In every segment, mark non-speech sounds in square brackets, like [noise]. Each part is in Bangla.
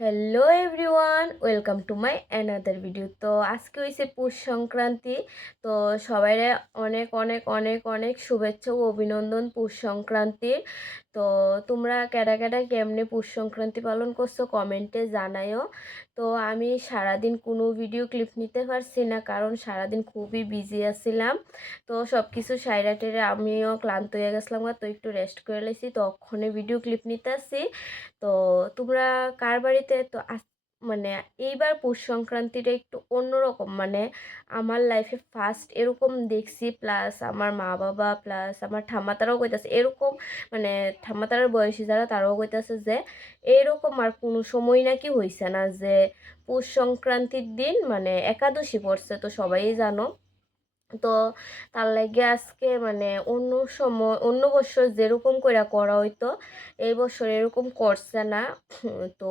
Hello everyone welcome to my another video তো আজকে হয়েছে পৌষ সংক্রান্তি। তো সবাইরে অনেক অনেক অনেক অনেক শুভেচ্ছা ও অভিনন্দন পৌষ সংক্রান্তির। তো তোমরা ক্যাডা ক্যাডা কেমনে পৌষ সংক্রান্তি পালন করছ কমেন্টে জানায়ও তো আমি সারাদিন কোনো ভিডিও ক্লিপ নিতে পারছি না, কারণ সারাদিন খুবই বিজি আছিলাম। তো সব কিছু সাইরা টেরে আমিও ক্লান্ত হয়ে গেছিলাম তো একটু রেস্ট করে লেছি তো অক্ষণে ভিডিও ক্লিপ নিতে আসি তো তোমরা কার বাড়িতে তো আস মানে এইবার পৌষ সংক্রান্তিটা একটু অন্যরকম। মানে আমার লাইফে ফার্স্ট এরকম দেখছি প্লাস আমার মা বাবা প্লাস আমার ঠাম্মাতারাও কইতাছে, এরকম মানে ঠাম্মাতারার বয়সী যারা তারাও কইতাছে যে, এরকম আর কোনো সময় নাকি হইছে না যে, পৌষ সংক্রান্তির দিন মানে একাদশী পড়ছে, তো সবাই জানো। তো তার লাগে আজকে মানে অন্য সময়, অন্য বছর যেরকম করে করা হইতো, এই বছর এরকম করছে না। [clears throat] তো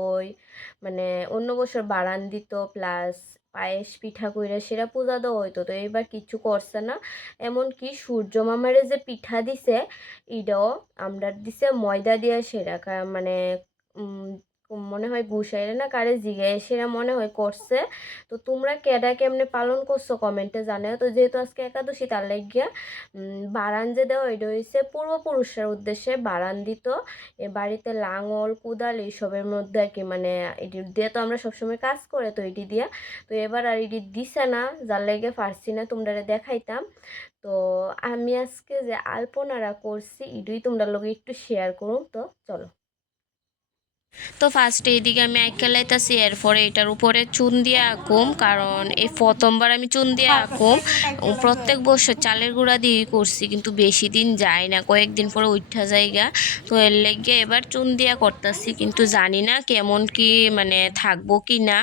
মানে অন্য বছর বাড়ান দিত, প্লাস পায়েস পিঠা কইরা সেটা পূজা দেওয়া হইতো। তো এইবার কিছু করছে না। এমনকি সূর্য মামারে যে পিঠা দিছে, এটাও আমরা দিছে ময়দা দিয়ে সেটা মানে মনে হয় গুসাইরে না কারে জিগায় সেরা মনে হয় করছে। তো তোমরা কেডা কেমনে পালন করছ কমেন্টে জানাও। তো যেহেতু আজকে একাদশী, তার লাগিয়া বারান যে দেওয়া এটা হয়েছে পূর্বপুরুষের উদ্দেশ্যে বারান দিত এ বাড়িতে লাঙল, কোদাল এইসবের মধ্যে আর কি মানে এটি দিয়ে তো আমরা সবসময় কাজ করে তো এটি দিয়া। তো এবার আর এটি দিছে না, যার লাগে পারছি না তোমরা দেখাইতাম। তো আমি আজকে যে আলপনারা করছি, এটাই তোমরা লোকে একটু শেয়ার করুন তো, চলো। তো ফার্স্টে এইদিকে আমি এক লাইতাছি এরপরে এটার উপরে চুন দিয়ে আঁকুম, কারণ এই প্রথমবার আমি চুন দিয়ে আঁকুম। প্রত্যেক বছর চালের গুঁড়া দিয়েই করছি, কিন্তু বেশি দিন যায় না, কয়েকদিন পরে উঠা জায়গা তো এর লেগে এবার চুন দিয়া করতেছি, কিন্তু জানি না কেমন কি মানে থাকব কি না।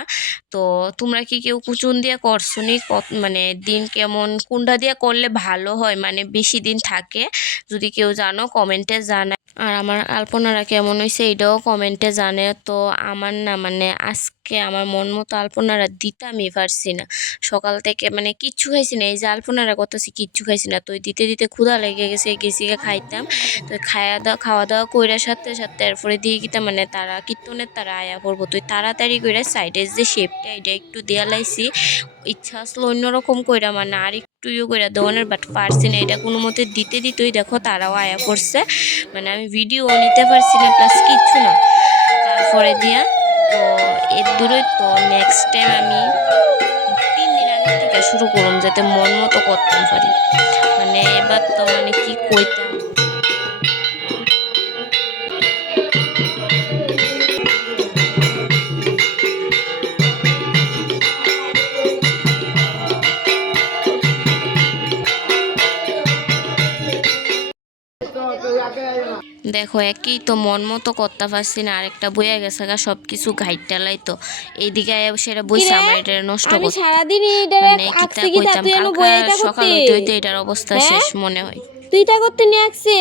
তো তোমরা কি কেউ চুন দিয়ে করছ নি? মানে দিন কেমন, কোনটা দিয়ে করলে ভালো হয়? মানে বেশি দিন থাকে, যদি কেউ জানো, কমেন্টে জানা আর আমার আলপনারা কেমন হয়েছে এটাও কমেন্টে জানে। তো আমার না মানে আজকে আমার মন মতো আলপনারা দিতামই পারছি না। সকাল থেকে মানে কিচ্ছু খাইছি না, এই যে আলপনারা করতেছি কিচ্ছু খাইছি না। তো দিতে দিতে ক্ষুধা লেগে গেছে গেছি গিয়ে খাইতাম। তো খাওয়া দাওয়া খাওয়া দাওয়া কইরার সাথে সাথে এরপরে দিয়ে গিতাম মানে তারা কীর্তনের তারা আয়া পড়ব। তুই তাড়াতাড়ি করে সাইডের যে শেপটা এটা একটু দেয়া লাইছি। ইচ্ছা আসলো অন্যরকম কইরা মানে আর একটু করে দেওয়ানের বাট পারছি না। এটা কোনো মতে দিতে দিতেই দেখো তারাও আয়া করছে মানে আমি ভিডিও নিতে পারছি না প্লাস কিচ্ছু না। তারপরে দিয়া, তো এর দূরে তো নেক্সট টাইম আমি তিন দিন আগে থেকে শুরু করুন যাতে মন মতো করতাম পারি মানে এবার তো মানে কি কইতাম? দেখো একই তো মন মতো করতে পারছি না আরেকটা বইয়া গেছে গা সব কিছু ঘাইটালাই তো। এইদিকে সেটা বইছে সামাইটা আমার এটা নষ্ট সারাদিন মানে কিতা কইতাম সকাল হইতে হইতে এটার অবস্থা হ্যাঁ? শেষ মনে হয়। তুই তা করতে নিয়ে আঁকছে?